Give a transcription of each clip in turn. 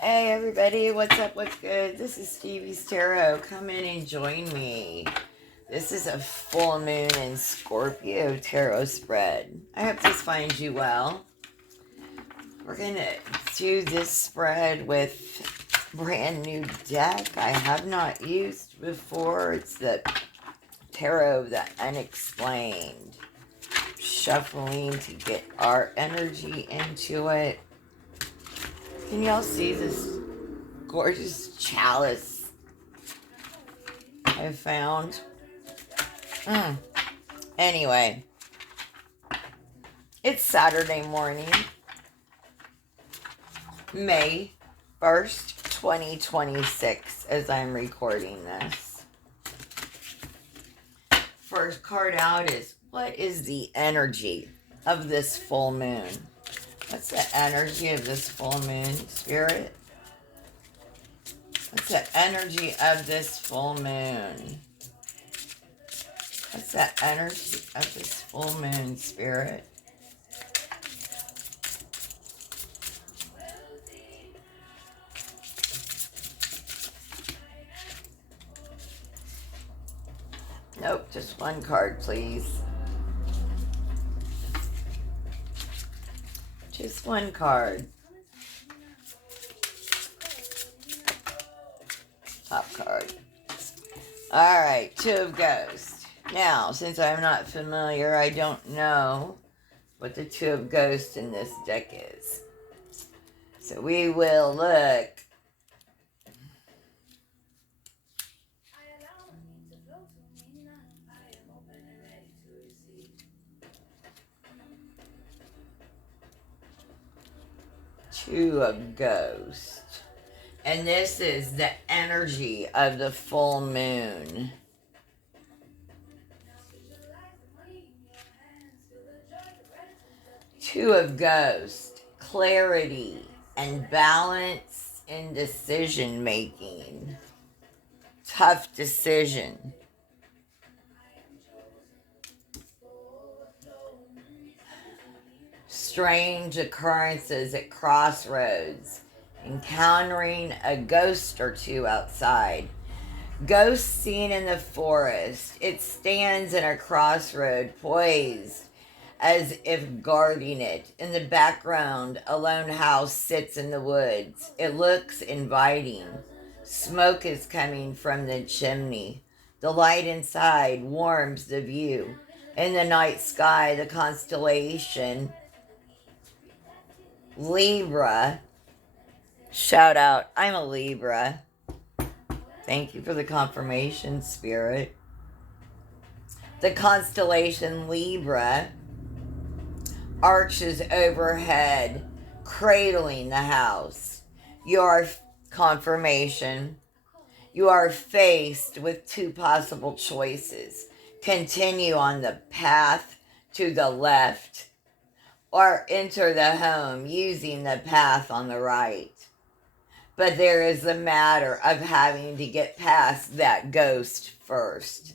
Hey everybody, what's up, what's good? This is Stevie's Tarot. Come in and join me. This is a full moon in Scorpio tarot spread. I hope this finds you well. We're going to do this spread with brand new deck I have not used before. It's the Tarot of the Unexplained. Shuffling to get our energy into it. Can y'all see this gorgeous chalice I found? Anyway, it's Saturday morning, May 1st, 2026, as I'm recording this. First card out is, what is the energy of this full moon? What's the energy of this full moon, Spirit? What's the energy of this full moon? What's the energy of this full moon, Spirit? Nope, just one card, please. Just one card. Top card. Alright, Two of Ghosts. Now, since I'm not familiar, I don't know what the Two of Ghosts in this deck is. So we will look. Two of Ghosts. And this is the energy of the full moon. Two of Ghosts. Clarity and balance in decision making. Tough decision. Strange occurrences at crossroads. Encountering a ghost or two outside. Ghost seen in the forest. It stands in a crossroad, poised as if guarding it. In the background, a lone house sits in the woods. It looks inviting. Smoke is coming from the chimney. The light inside warms the view. In the night sky, the constellation Libra. Shout out, I'm a Libra. Thank you for the confirmation, Spirit. The constellation Libra arches overhead, cradling the house. Your confirmation. You are faced with two possible choices. Continue on the path to the left or enter the home using the path on the right. But there is a matter of having to get past that ghost first.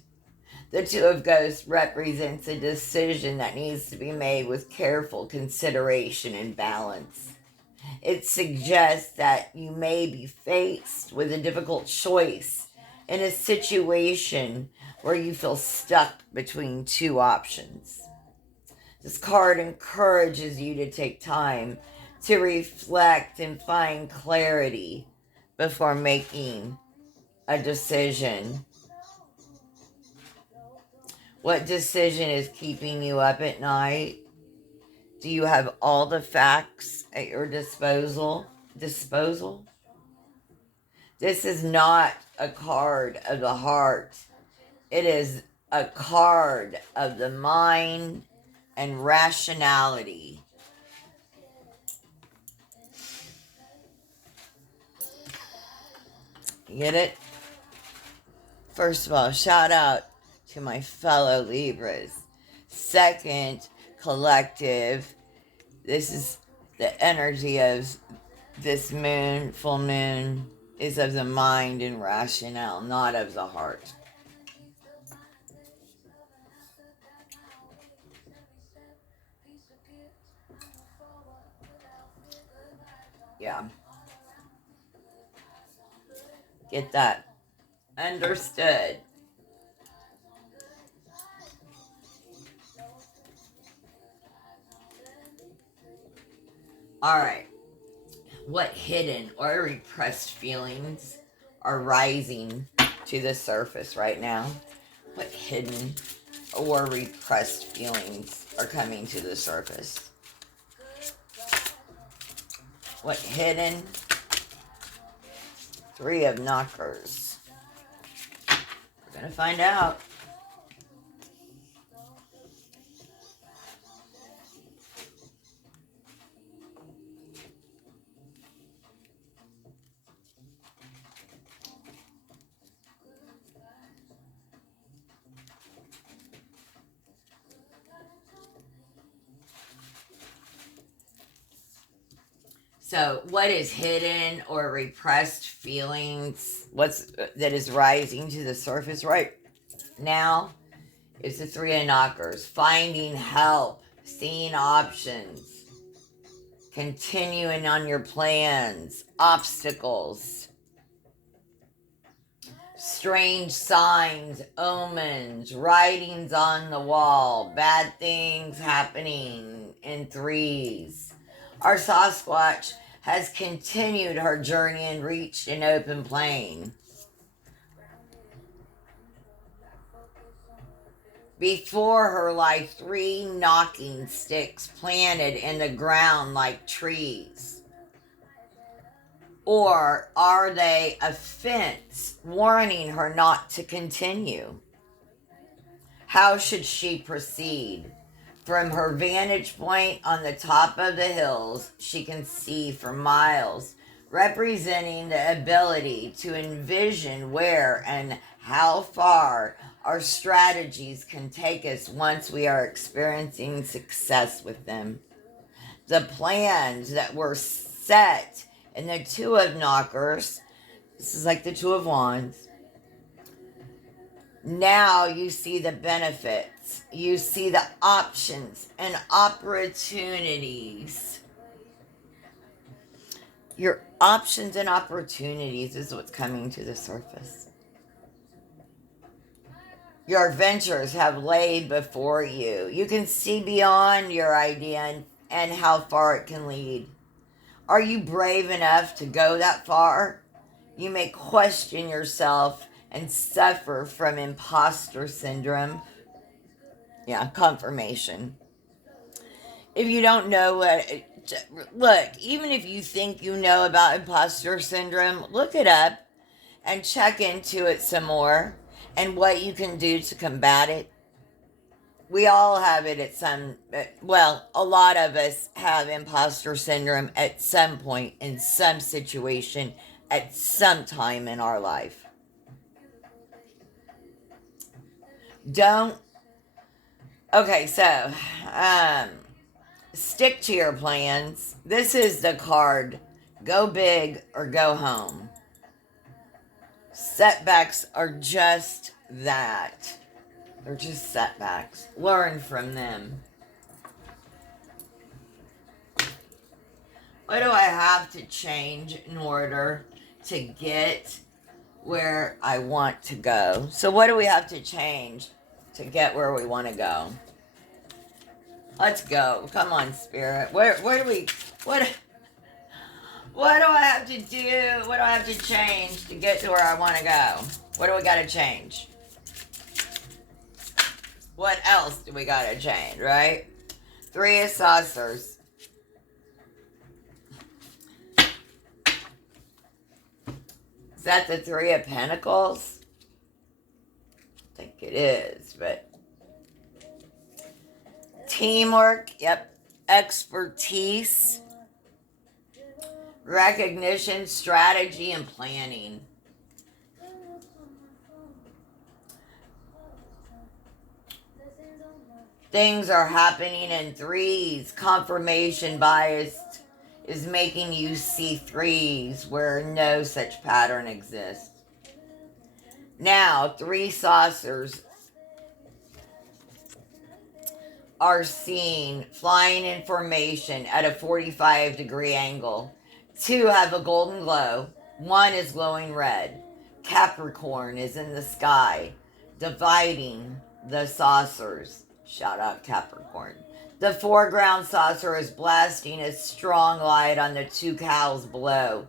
The Two of Ghosts represents a decision that needs to be made with careful consideration and balance. It suggests that you may be faced with a difficult choice in a situation where you feel stuck between two options. This card encourages you to take time to reflect and find clarity before making a decision. What decision is keeping you up at night? Do you have all the facts at your disposal? This is not a card of the heart. It is a card of the mind and rationality. You get it? First of all, shout out to my fellow Libras. Second, collective. This is the energy of this moon, full moon, is of the mind and rationale, not of the heart. Yeah. Get that. Understood. All right. What hidden or repressed feelings are rising to the surface right now? What hidden or repressed feelings are coming to the surface? What hidden? Three of knockers. We're going to find out. So, what is hidden or repressed feelings? That is rising to the surface right now is the three of knockers. Finding help, seeing options, continuing on your plans, obstacles, strange signs, omens, writings on the wall, bad things happening in threes. Our Sasquatch has continued her journey and reached an open plain. Before her lie three knocking sticks planted in the ground like trees. Or are they a fence warning her not to continue? How should she proceed? From her vantage point on the top of the hills, she can see for miles, representing the ability to envision where and how far our strategies can take us once we are experiencing success with them. The plans that were set in the Two of Knockers, this is like the Two of Wands. Now you see the benefits. You see the options and opportunities. Your options and opportunities is what's coming to the surface. Your ventures have laid before you. You can see beyond your idea and how far it can lead. Are you brave enough to go that far? You may question yourself and suffer from imposter syndrome. Yeah, confirmation. If you don't know what, look, even if you think you know about imposter syndrome, look it up and check into it some more and what you can do to combat it. We all have it at some, well, a lot of us have imposter syndrome at some point in some situation at some time in our life. Okay, so, stick to your plans. This is the card, go big or go home. Setbacks are just that. They're just setbacks. Learn from them. What do I have to change in order to get where I want to go? So what do we have to change to get where we want to go? Let's go. Come on, Spirit. What do I have to do? What do I have to change to get to where I want to go? What do we got to change? What else do we got to change, right? Three of Saucers. Is that the Three of Pentacles? I think it is, but... Teamwork, yep. Expertise. Recognition, strategy, and planning. Things are happening in threes. Confirmation bias is making you see threes where no such pattern exists. Now, three saucers are seen flying in formation at a 45-degree angle. Two have a golden glow. One is glowing red. Capricorn is in the sky, dividing the saucers. Shout out Capricorn. The foreground saucer is blasting a strong light on the two cows below.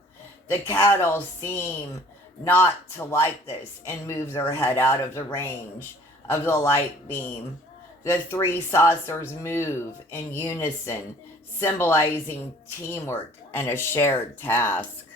The cattle seem not to like this and move their head out of the range of the light beam. The three saucers move in unison, symbolizing teamwork and a shared task.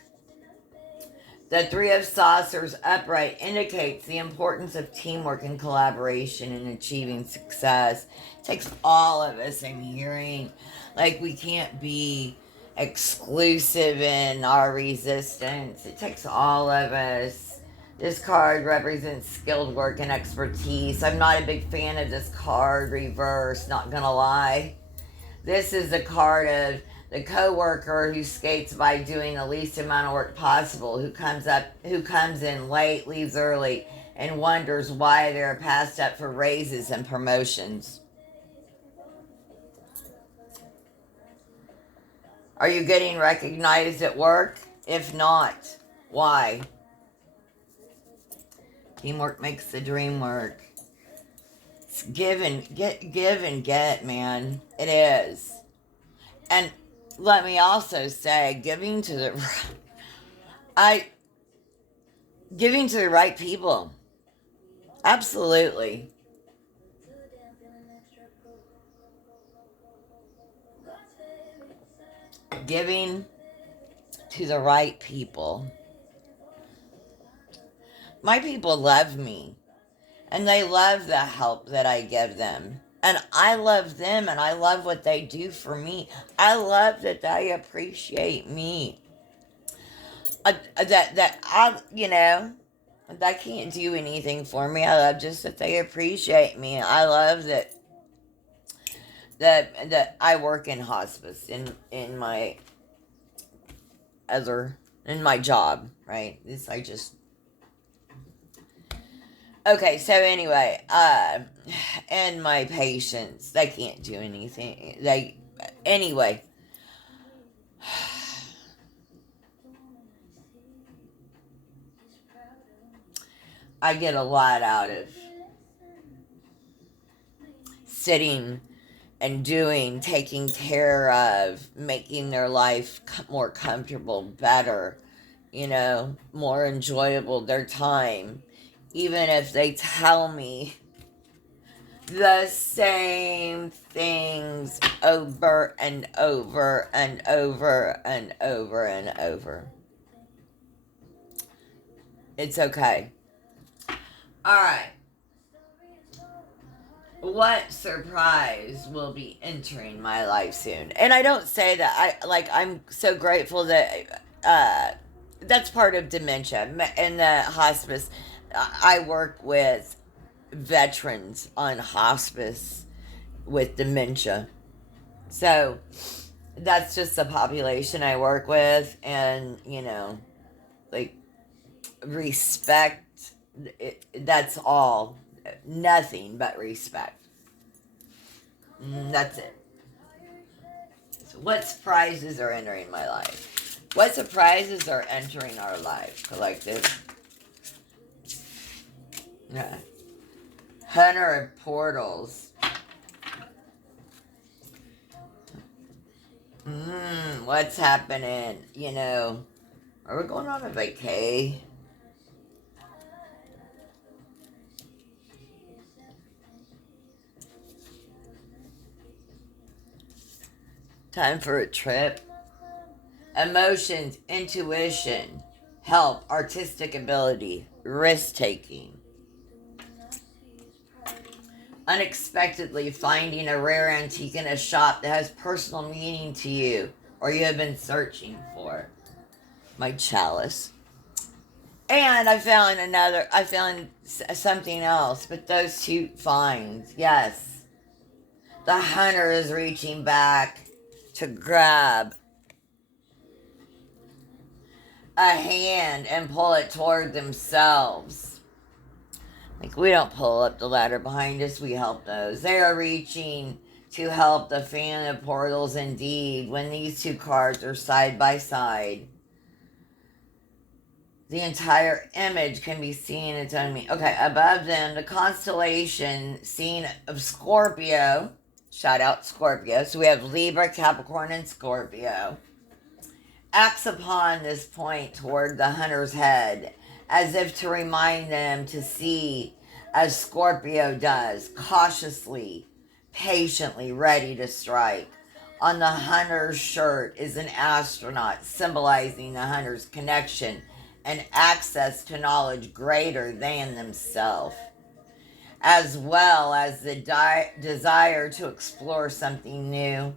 The three of saucers upright indicates the importance of teamwork and collaboration in achieving success. It takes all of us in hearing. Like, we can't be exclusive in our resistance. It takes all of us. This card represents skilled work and expertise. I'm not a big fan of this card reverse, not gonna lie. This is the card of the coworker who skates by doing the least amount of work possible, who comes in late, leaves early, and wonders why they're passed up for raises and promotions. Are you getting recognized at work? If not, why? Teamwork makes the dream work. It's give and get, man. It is. And let me also say, giving to the right people. Absolutely. Giving to the right people. My people love me, and they love the help that I give them. And I love them, and I love what they do for me. I love that they appreciate me. That I, they can't do anything for me. I love just that they appreciate me. I love that I work in hospice in my job, right? Okay, so anyway, and my patients, they can't do anything. Anyway. I get a lot out of sitting and taking care of, making their life more comfortable, better, more enjoyable, their time. Even if they tell me the same things over and over and over and over and over. It's okay. Alright. What surprise will be entering my life soon? And I don't say that. I'm so grateful that that's part of dementia. In the hospice, I work with veterans on hospice with dementia. So that's just the population I work with. And, respect. That's all. Nothing but respect. That's it. So what surprises are entering my life? What surprises are entering our life, collective? Yeah. Hunter of Portals. What's happening? Are we going on a vacay? Time for a trip. Emotions, intuition, help, artistic ability, risk-taking. Unexpectedly finding a rare antique in a shop that has personal meaning to you or you have been searching for. My chalice. And I found something else, but those two finds, yes. The hunter is reaching back to grab a hand and pull it toward themselves. Like, we don't pull up the ladder behind us, we help those. They are reaching to help the fan of portals indeed when these two cards are side by side. The entire image can be seen its own meaning. Okay, above them, the constellation seen of Scorpio. Shout out Scorpio. So we have Libra, Capricorn, and Scorpio. Acts upon this point toward the hunter's head, as if to remind them to see as Scorpio does, cautiously, patiently ready to strike. On the hunter's shirt is an astronaut, symbolizing the hunter's connection and access to knowledge greater than themselves, as well as the desire to explore something new.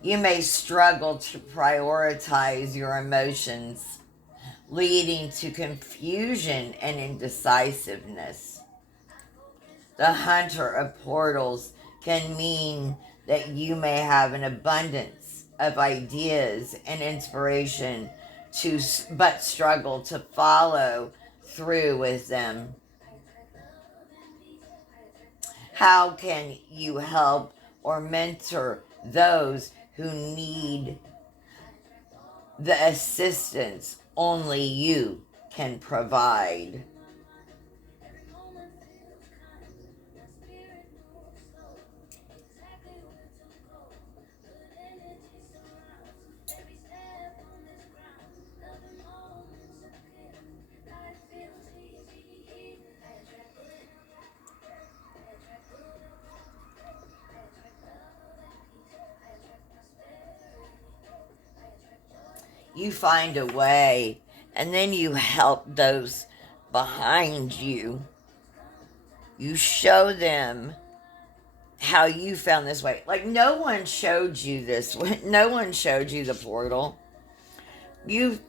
You may struggle to prioritize your emotions, leading to confusion and indecisiveness. The hunter of portals can mean that you may have an abundance of ideas and inspiration but struggle to follow through with them. How can you help or mentor those who need the assistance only you can provide? You find a way, and then you help those behind you. You show them how you found this way. Like, no one showed you this. No one showed you the portal. You,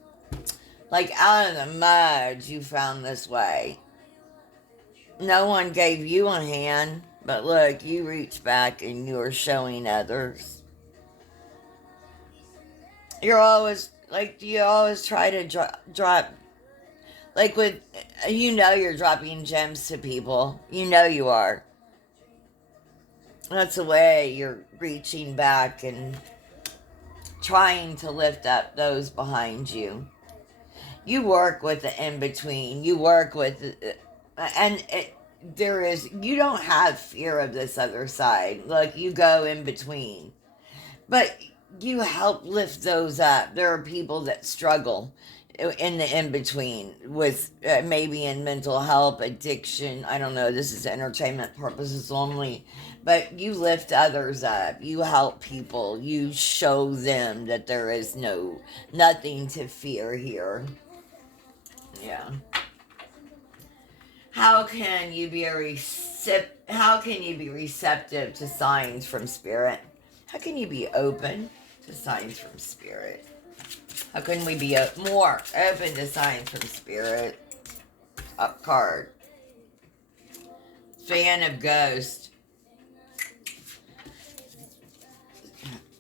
like, out of the mud, you found this way. No one gave you a hand, but look, you reach back and you are showing others. You're always, like, you always try to drop, like, with, you're dropping gems to people. You are. That's the way you're reaching back and trying to lift up those behind you. You work with the in-between. You work with, you don't have fear of this other side. Like, you go in between. But you help lift those up. There are people that struggle in the in-between with maybe in mental health, addiction. I don't know. This is entertainment purposes only. But you lift others up. You help people. You show them that there is nothing to fear here. Yeah. How can you be receptive to signs from spirit? How can you be open to signs from spirit? How can we be more open to signs from spirit? Up card. Fan of Ghost.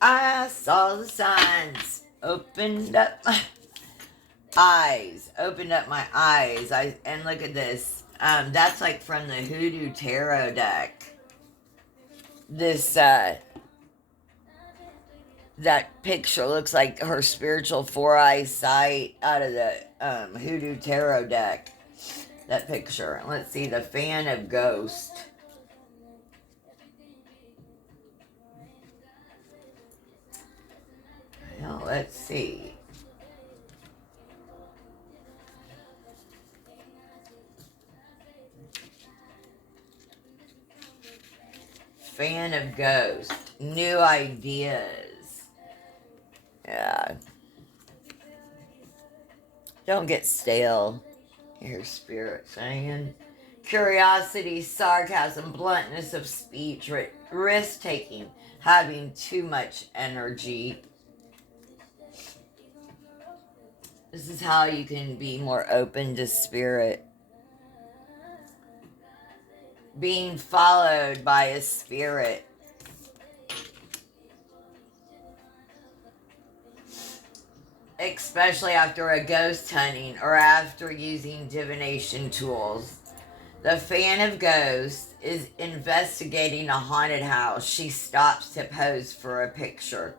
I saw the signs. Opened up my eyes. Opened up my eyes. And look at this. That's like from the Hoodoo Tarot deck. This, that picture looks like her spiritual four-eye sight out of the Hoodoo Tarot deck. That picture. Let's see, the Fan of Ghost. Now, let's see. Fan of Ghost. New ideas. Yeah. Don't get stale. Here's spirit saying. Curiosity, sarcasm, bluntness of speech, risk-taking, having too much energy. This is how you can be more open to spirit. Being followed by a spirit. Especially after a ghost hunting or after using divination tools. The Fan of Ghosts is investigating a haunted house. She stops to pose for a picture.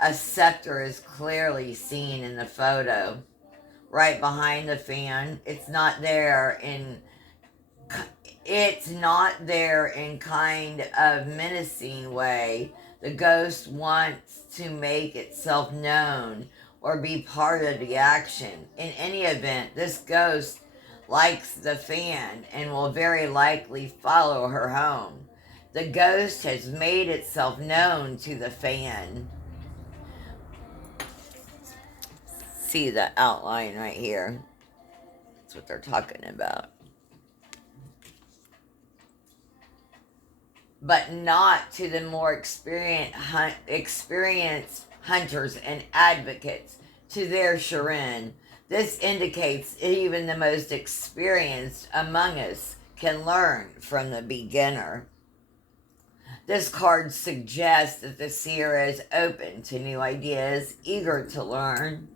A scepter is clearly seen in the photo. right behind the fan. It's not there in kind of menacing way. The ghost wants to make itself known or be part of the action. In any event, this ghost likes the fan and will very likely follow her home. The ghost has made itself known to the fan. See the outline right here? That's what they're talking about. But not to the more experienced hunters and advocates, to their chagrin. This indicates even the most experienced among us can learn from the beginner. This card suggests that the seer is open to new ideas, eager to learn.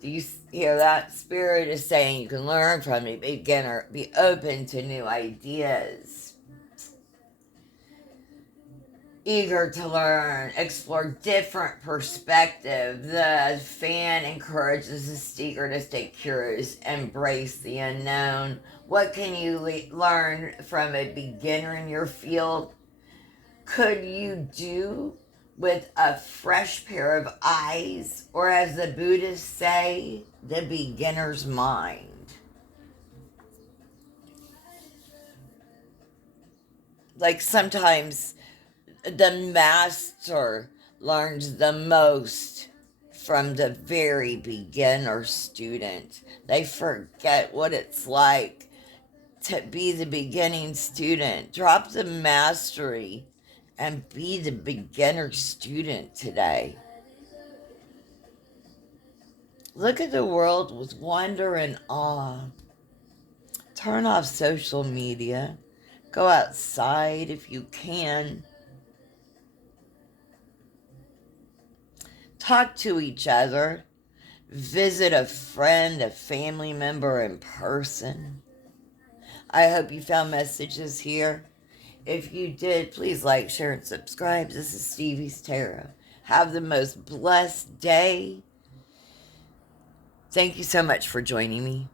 Do you hear that? Spirit is saying you can learn from the beginner, be open to new ideas. Eager to learn, explore different perspectives. The fan encourages the seeker to stay curious, embrace the unknown. What can you learn from a beginner in your field? Could you do with a fresh pair of eyes, or as the Buddhists say, the beginner's mind? Like sometimes the master learns the most from the very beginner student. They forget what it's like to be the beginning student. Drop the mastery and be the beginner student today. Look at the world with wonder and awe. Turn off social media. Go outside if you can. Talk to each other. Visit a friend, a family member in person. I hope you found messages here. If you did, please like, share, and subscribe. This is Stevie's Tarot. Have the most blessed day. Thank you so much for joining me.